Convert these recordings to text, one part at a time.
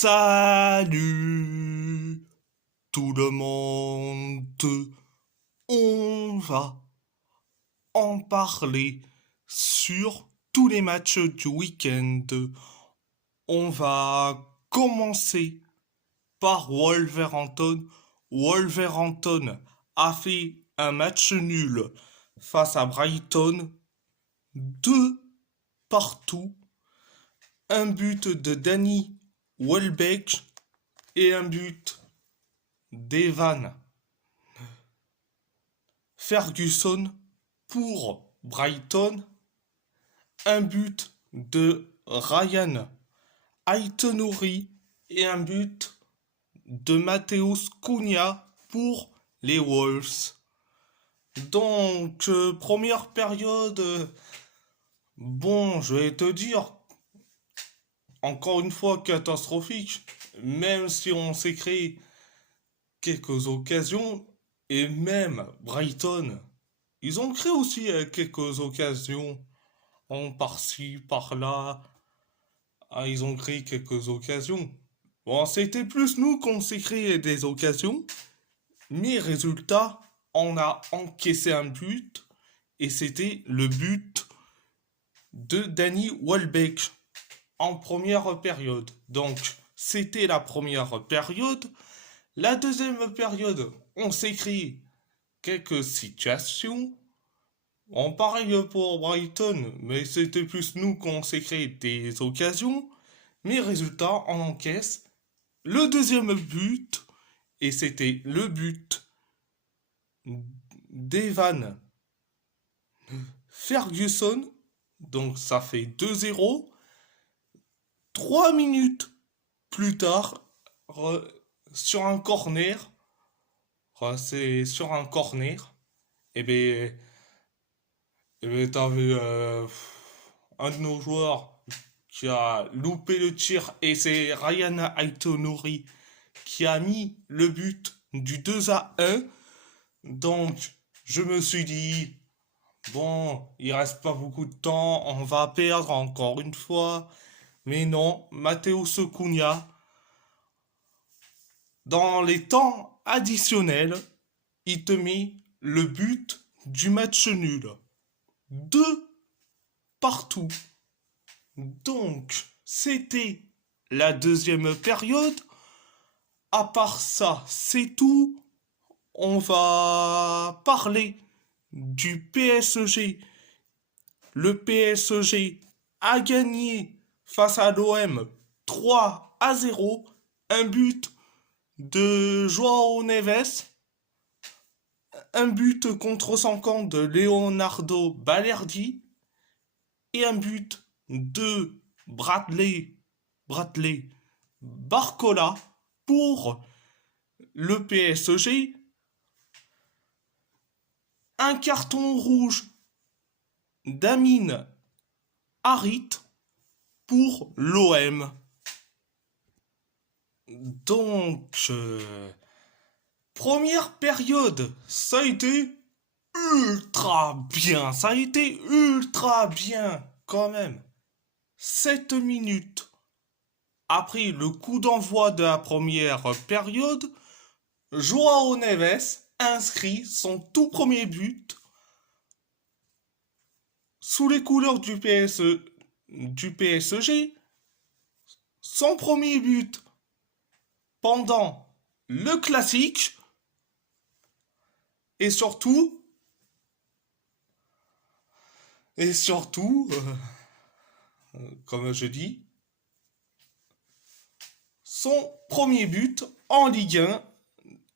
Salut tout le monde, on va en parler sur tous les matchs du week-end. On va commencer par Wolverhampton. Wolverhampton a fait un match nul face à Brighton, 2-2, un but de Danny Welbeck et un but d'Evan Ferguson pour Brighton, un but de Ryan Aït-Nouri et un but de Mateusz Cunha pour les Wolves. Donc, première période, bon, je vais te dire, encore une fois catastrophique, même si on s'est créé quelques occasions, et même Brighton, ils ont créé aussi quelques occasions, en par-ci, par-là. Ah, ils ont créé quelques occasions. Bon, c'était plus nous qu'on s'est créé des occasions, mais résultat, on a encaissé un but, et c'était le but de Danny Welbeck en première période. Donc, c'était la première période. La deuxième période, on s'est créé quelques situations. En pareil pour Brighton, mais c'était plus nous qu'on s'est créé des occasions. Mais résultat, on encaisse le deuxième but, et c'était le but d'Evan Ferguson. Donc ça fait 2-0. 3 minutes plus tard, sur un corner, c'est sur un corner, et ben, t'avais un de nos joueurs qui a loupé le tir, et c'est Ryan Aït-Nouri qui a mis le but du 2-1. Donc, je me suis dit, bon, il reste pas beaucoup de temps, on va perdre encore une fois. Mais non, Mateusz Cunha, dans les temps additionnels, il te met le but du match nul. 2-2. Donc, c'était la deuxième période. À part ça, c'est tout. On va parler du PSG. Le PSG a gagné face à l'OM 3-0. Un but de Joao Neves, un but contre son camp de Leonardo Balerdi et un but de Bradley Barcola pour le PSG. Un carton rouge d'Amin Harit pour l'OM. Donc, première période, ça a été ultra bien. Ça a été ultra bien quand même. 7 minutes après le coup d'envoi de la première période, Joao Neves inscrit son tout premier but sous les couleurs du PSG. Son premier but pendant le classique, et surtout, comme je dis, son premier but en Ligue 1,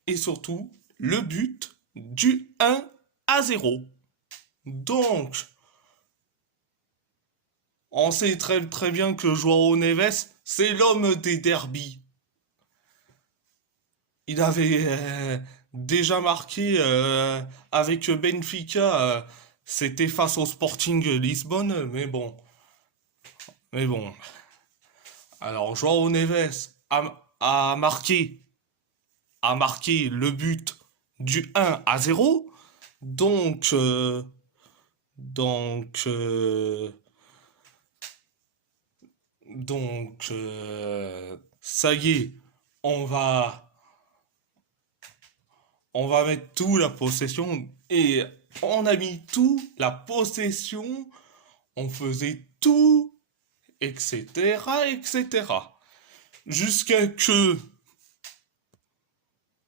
et surtout le but du 1-0. Donc, on sait très très bien que Joao Neves, c'est l'homme des derbies. Il avait déjà marqué avec Benfica, c'était face au Sporting Lisbonne, mais bon. Mais bon. Alors, Joao Neves a marqué le but du 1-0. Donc, donc, Donc, ça y est, on va, on va mettre tout la possession et on a mis tout la possession, on faisait tout, etc., etc. Jusqu'à que,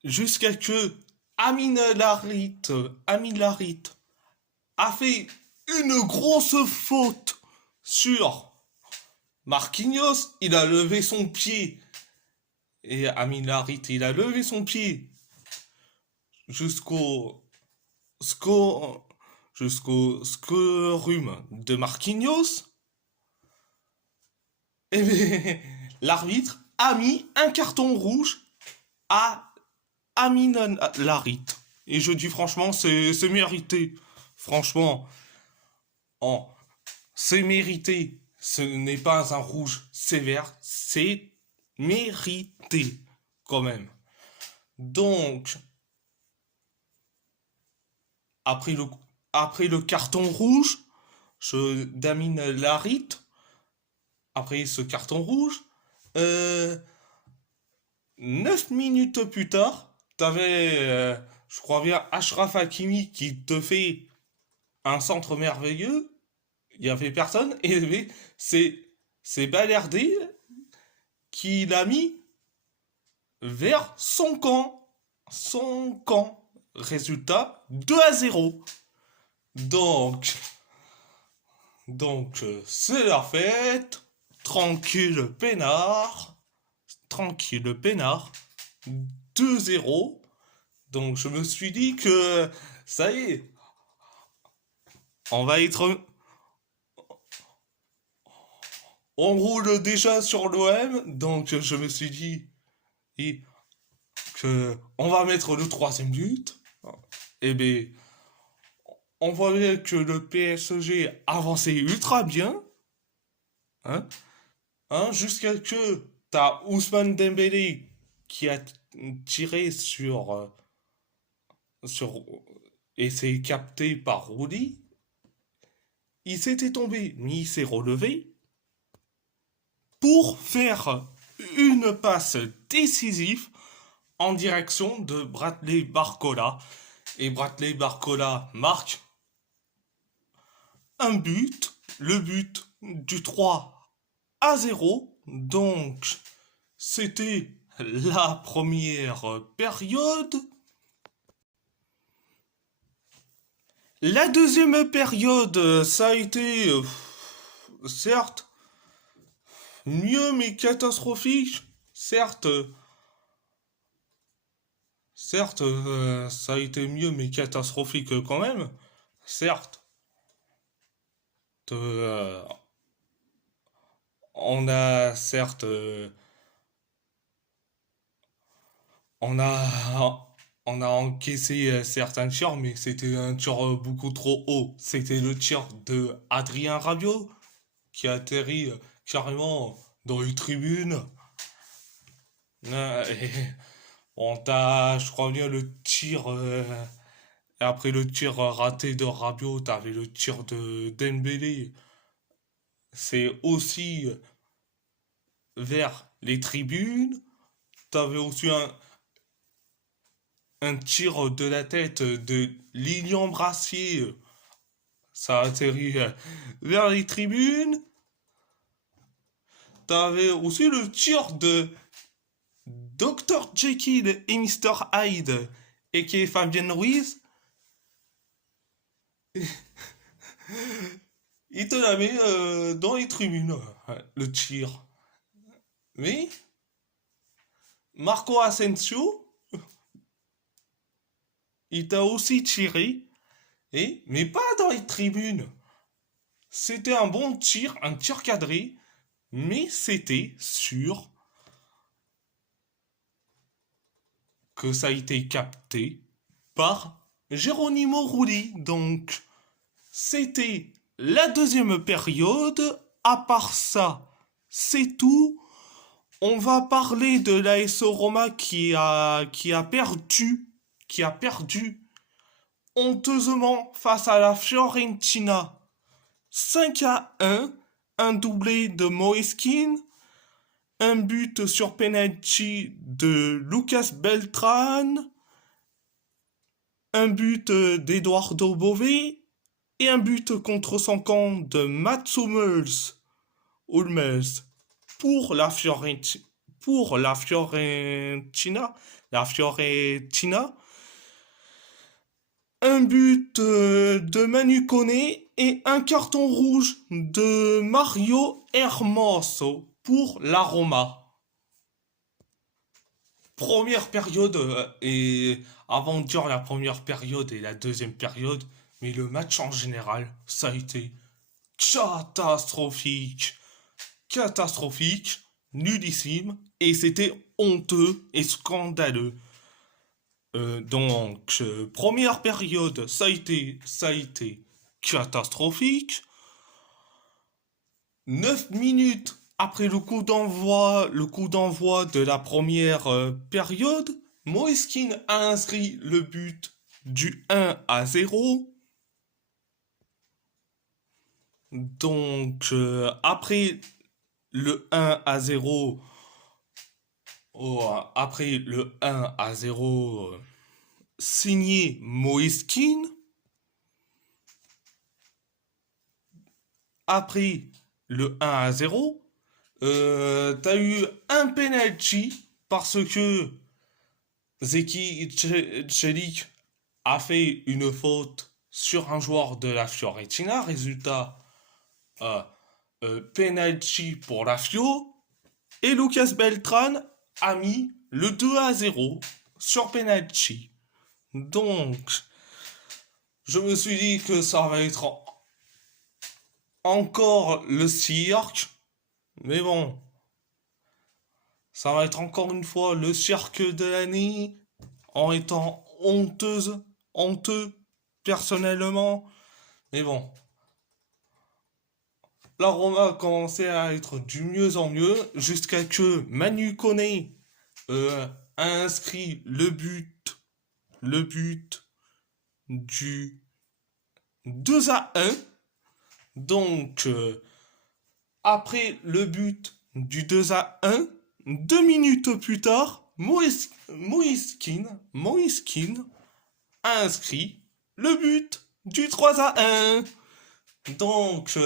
jusqu'à que Amin Larit a fait une grosse faute sur Marquinhos. Il a levé son pied et Amin Larit, il a levé son pied jusqu'au score, jusqu'au scorum de Marquinhos. Et bien, l'arbitre a mis un carton rouge à Amin Larit. Et je dis franchement, c'est mérité. Franchement, en, c'est mérité. Ce n'est pas un rouge sévère, c'est mérité quand même. Donc, après le, après le carton rouge, d'Amin Larit, après ce carton rouge, euh, 9 minutes plus tard, t'avais, je crois bien, Ashraf Hakimi qui te fait un centre merveilleux. Il y avait personne et c'est Balerdé qui l'a mis vers son camp. Son camp. Résultat 2-0. Donc, c'est la fête. Tranquille peinard. Tranquille peinard. 2-0. Donc je me suis dit que ça y est, on va être... On roule déjà sur l'OM, donc je me suis dit que on va mettre le troisième but. Et bien, on voyait que le PSG avançait ultra bien, hein, jusqu'à que t'as Ousmane Dembélé qui a tiré sur et s'est capté par Rouli. Il s'était tombé, mais il s'est relevé pour faire une passe décisive en direction de Bradley Barcola. Et Bradley Barcola marque un but, le but du 3-0. Donc, c'était la première période. La deuxième période, ça a été, certes, mieux mais catastrophique. Certes, ça a été mieux mais catastrophique quand même. Certes, euh, on a certes, on a, on a encaissé certains tirs, mais c'était un tir beaucoup trop haut. C'était le tir de Adrien Rabiot qui a atterri carrément dans les tribunes. Et on t'a, je crois bien, le tir. Et après le tir raté de Rabiot, t'avais le tir de Dembélé. C'est aussi vers les tribunes. T'avais aussi un tir de la tête de Lilian Brassier. Ça a atterri vers les tribunes. T'avais aussi le tir de Dr. Jekyll et Mr. Hyde et qui est Fabien Ruiz. Il te la met dans les tribunes, le tir. Mais Marco Asensio, il t'a aussi tiré, mais pas dans les tribunes. C'était un bon tir, un tir cadré, mais c'était sûr que ça a été capté par Geronimo Rulli. Donc, c'était la deuxième période. À part ça, c'est tout. On va parler de l'AS Roma qui a perdu honteusement face à la Fiorentina 5-1. un doublé de Moeskin, un but sur penalty de Lucas Beltran, un but d'Eduardo Bové et un but contre son camp de Mats Hummels pour la Fiorentina. La Fiorentina. Un but de Manu Koné et un carton rouge de Mario Hermoso pour la Roma. Première période, et avant de dire la première période et la deuxième période, mais le match en général, ça a été catastrophique. Catastrophique, nullissime, et c'était honteux et scandaleux. Première période, ça a été catastrophique. 9 minutes après le coup d'envoi de la première période, Moeskin a inscrit le but du 1-0. Après le 1-0, après le 1-0 signé Moeskin, après le 1-0, t'as eu un penalty parce que Zeki Celik a fait une faute sur un joueur de la Fiorentina. Résultat, penalty pour la Fio. Et Lucas Beltran a mis le 2-0 sur penalty. Donc, je me suis dit que ça va être encore le cirque. Mais bon, ça va être encore une fois le cirque de l'année en étant honteux personnellement. Mais bon, la Roma a commencé à être du mieux en mieux jusqu'à que Manu Koné a inscrit le but du 2-1. Donc, après le but du 2-1, 2 minutes plus tard, Moiskin a inscrit le but du 3-1. Donc,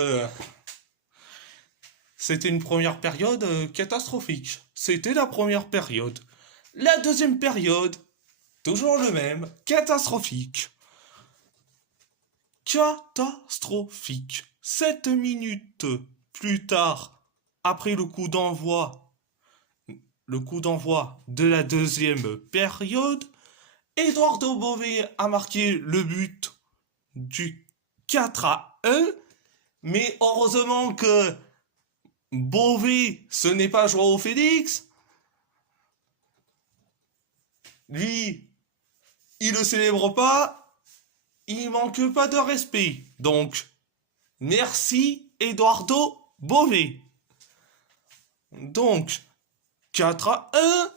c'était une première période catastrophique. C'était la première période. La deuxième période, toujours le même, catastrophique. Catastrophique. 7 minutes plus tard, après le coup d'envoi de la deuxième période, Eduardo Bové a marqué le but du 4-1, mais heureusement que Bové, ce n'est pas Joao Félix. Lui, il ne célèbre pas, il manque pas de respect. Donc, merci Eduardo Bové. Donc, 4-1.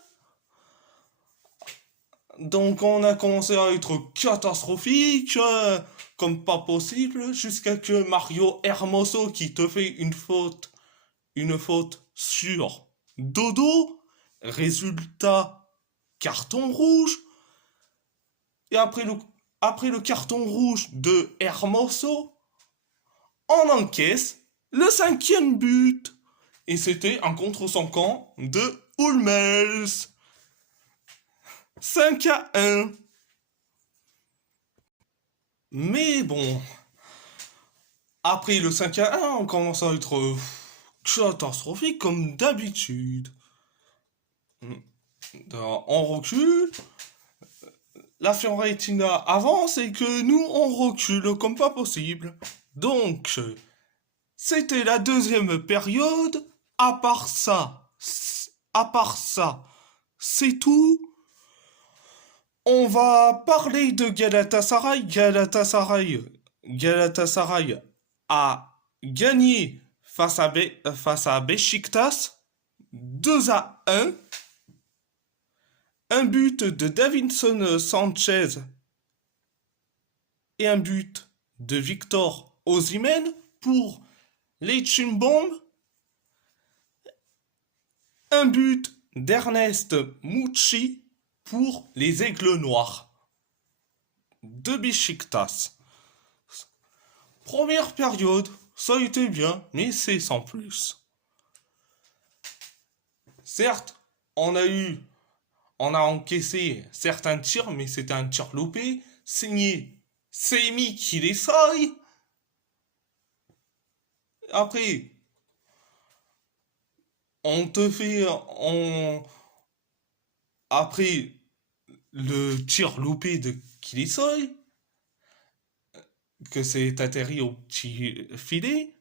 Donc, on a commencé à être catastrophique, comme pas possible, jusqu'à que Mario Hermoso, qui te fait une faute sur Dodo, résultat, carton rouge. Et après le carton rouge de Hermoso, on encaisse le 5e but. Et c'était un contre son camp de Hummels. 5-1. Mais bon, après le 5-1, on commence à être catastrophique comme d'habitude. On recule, la Fiorentina avance et que nous on recule comme pas possible. Donc, c'était la deuxième période. À part ça, c'est tout. On va parler de Galatasaray. Galatasaray a gagné face à Beşiktaş 2-1. Un but de Davinson Sanchez et un but de Victor Osimhen pour les Chumbomb, un but d'Ernest Mouchi pour les Aigles Noirs de Beşiktaş. Première période, ça a été bien, mais c'est sans plus. Certes, on a encaissé certains tirs, mais c'était un tir loupé, signé Semi Kilisai. Après, on te fait, après le tir loupé de Kilisai, que c'est atterri au petit filet,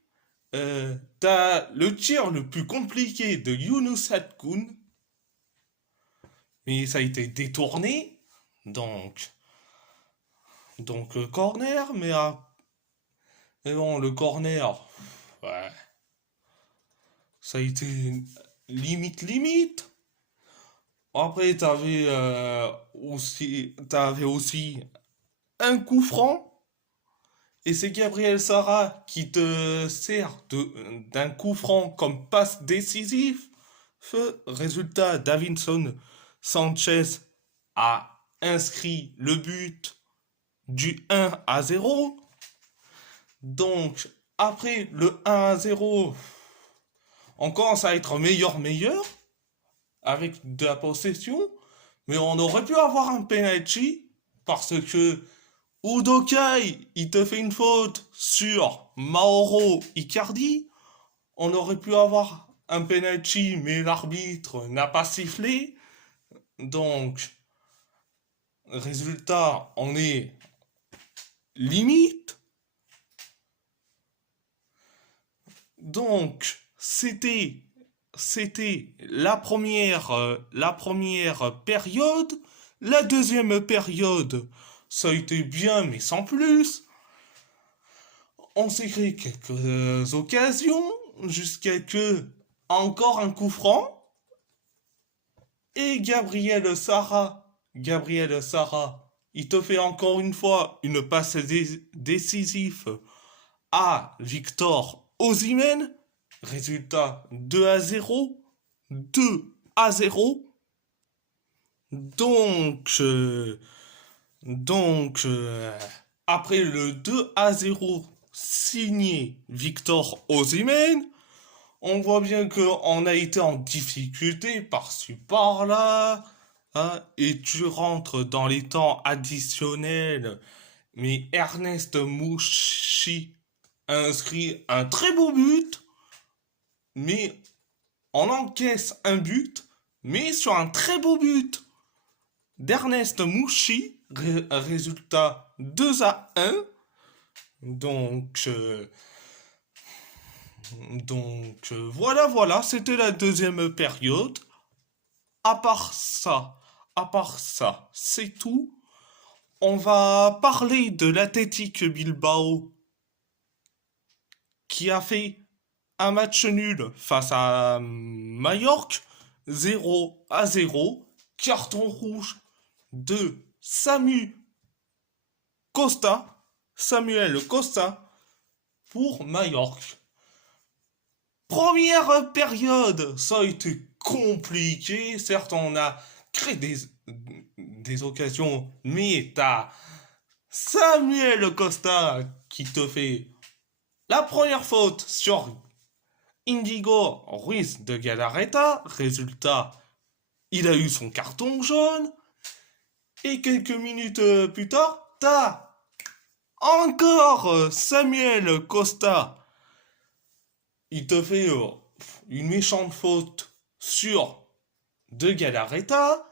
t'as le tir le plus compliqué de Yunus Akgün, mais ça a été détourné, donc corner, mais bon, le corner, ouais, ça a été limite. Après, t'avais aussi un coup franc. Et c'est Gabriel Sara qui te sert d'un coup franc comme passe décisif. Résultat, Davinson Sanchez a inscrit le but du 1-0. Donc, après le 1-0, on commence à être meilleur avec de la possession. Mais on aurait pu avoir un penalty parce que Udokai, il te fait une faute sur Mauro Icardi. On aurait pu avoir un penalty, mais l'arbitre n'a pas sifflé. Donc, résultat, on est limite. Donc, c'était la première période. La deuxième période, ça a été bien, mais sans plus. On s'est créé quelques occasions, jusqu'à que encore un coup franc. Et Gabriel Sara, il te fait encore une fois une passe décisive à Victor Osimhen. Résultat 2-0. 2-0. Donc, après le 2-0 signé Victor Osimhen, on voit bien qu'on a été en difficulté par-ci par-là, hein, et tu rentres dans les temps additionnels, mais Ernest Mouchi inscrit un très beau but, mais on encaisse un but, mais sur un très beau but d'Ernest Mouchi, résultat 2-1. Donc, voilà, c'était la deuxième période. À part ça, c'est tout. On va parler de l'Athletic Bilbao qui a fait un match nul face à Majorque, 0-0. Carton rouge de Samuel Costa pour Majorque. Première période, ça a été compliqué. Certes, on a créé des occasions, mais t'as Samuel Costa qui te fait la première faute sur Indigo Ruiz de Galarreta. Résultat, il a eu son carton jaune. Et quelques minutes plus tard, t'as encore Samuel Costa. Il te fait une méchante faute sur De Galarreta.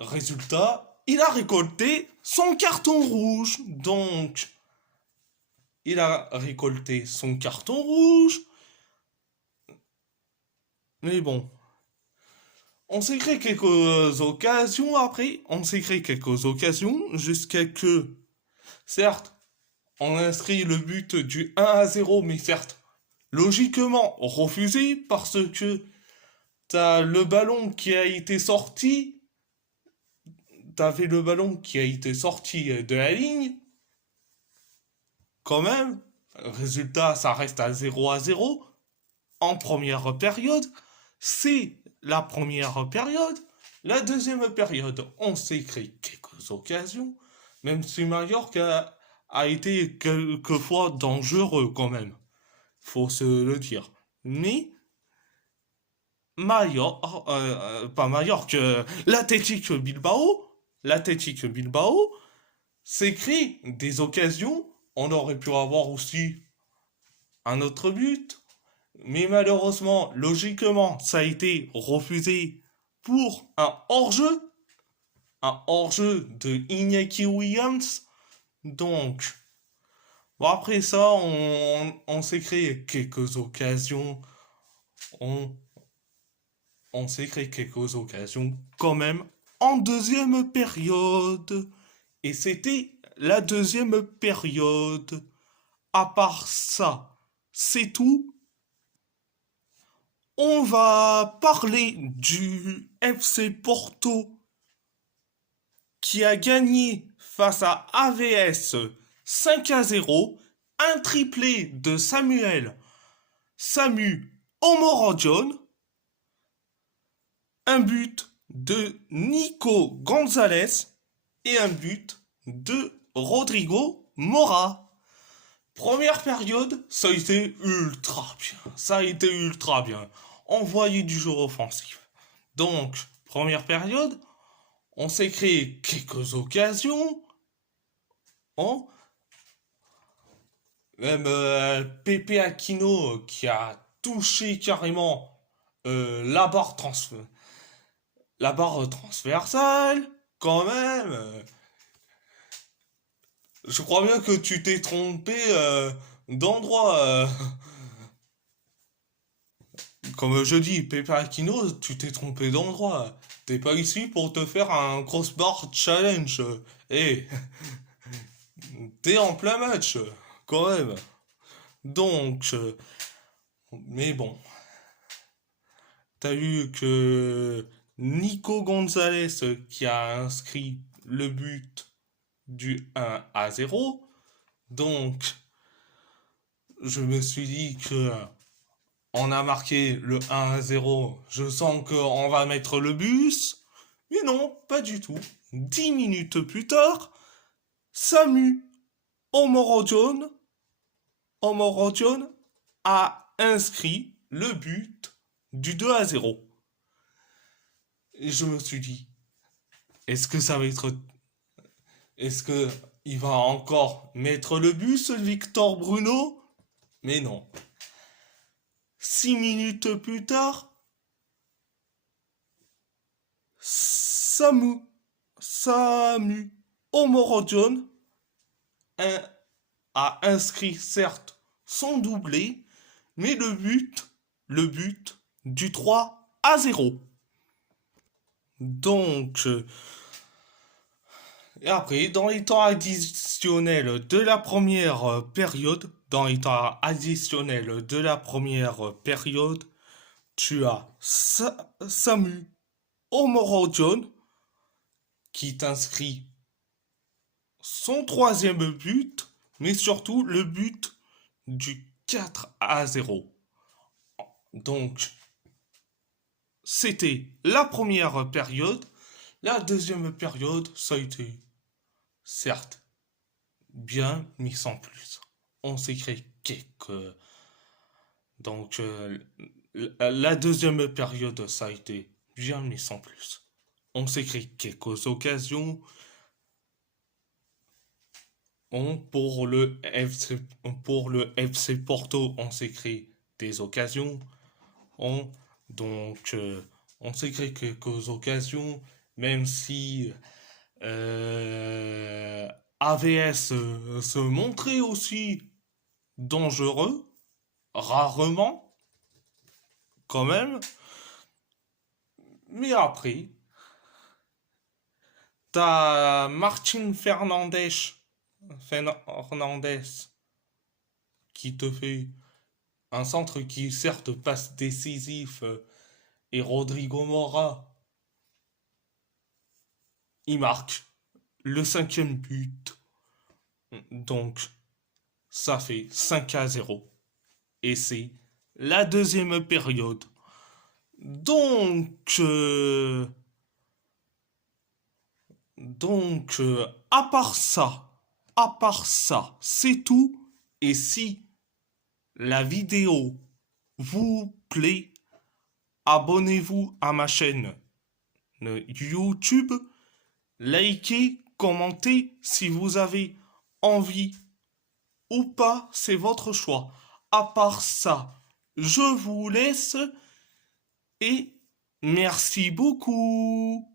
Résultat, il a récolté son carton rouge. Donc, il a récolté son carton rouge. Mais bon, on s'est créé quelques occasions après. On s'est créé quelques occasions jusqu'à que, certes, on inscrit le but du 1-0, mais certes, logiquement refusé parce que t'as le ballon qui a été sorti. T'avais le ballon qui a été sorti de la ligne. Quand même. Résultat, ça reste à 0-0 en première période. C'est la première période. La deuxième période, on s'est créé quelques occasions, même si Mallorca a été quelquefois dangereux quand même, faut se le dire. Mais pas Mallorca, l'Athletic Bilbao s'est créé des occasions. On aurait pu avoir aussi un autre but, mais malheureusement, logiquement, ça a été refusé pour un hors-jeu de Iñaki Williams. Donc, bon, après ça, on s'est créé quelques occasions. On, on s'est créé quelques occasions quand même en deuxième période. Et c'était la deuxième période. À part ça, c'est tout. On va parler du FC Porto qui a gagné face à AVS 5-0, un triplé de Samu Omorodion, un but de Nico Gonzalez et un but de Rodrigo Mora. Première période, ça a été ultra bien. Ça a été ultra bien. On voyait du jeu offensif. Donc, première période, on s'est créé quelques occasions. Hein. Même Pepe Aquino qui a touché carrément la la barre transversale. Quand même. Je crois bien que tu t'es trompé d'endroit. Comme je dis, Pepe Aquino, tu t'es trompé d'endroit. T'es pas ici pour te faire un crossbar challenge. Eh, t'es en plein match, quand même. Donc, mais bon, t'as vu que Nico Gonzalez qui a inscrit le but du 1-0. Donc, je me suis dit que on a marqué le 1-0. Je sens qu'on va mettre le bus. Mais non, pas du tout. 10 minutes plus tard, Samu Omorodion a inscrit le but du 2-0. Et je me suis dit, est-ce que ça va être... Est-ce que il va encore mettre le but, ce Victor Bruno? Mais non. 6 minutes plus tard, Samu Omorodion a inscrit certes son doublé, mais le but du 3-0. Donc, et après, dans les temps additionnels de la première période, tu as Samu Omorodion qui t'inscrit son troisième but, mais surtout le but du 4-0. Donc, c'était la première période. La deuxième période, ça a été, certes, bien, mais sans plus. On s'est créé quelques... Donc, la deuxième période, ça a été bien, mais sans plus. On s'est créé quelques occasions. Pour le FC Porto, on s'est créé des occasions. On, donc, on s'est créé quelques occasions, même si AVS se montrait aussi dangereux, rarement, quand même. Mais après, t'as Martin Fernandez qui te fait un centre qui certes passe décisif et Rodrigo Mora, il marque le cinquième but. Donc, ça fait 5-0. Et c'est la deuxième période. Donc, à part ça, c'est tout. Et si la vidéo vous plaît, abonnez-vous à ma chaîne YouTube, likez, commentez si vous avez envie ou pas, c'est votre choix. À part ça, je vous laisse et merci beaucoup.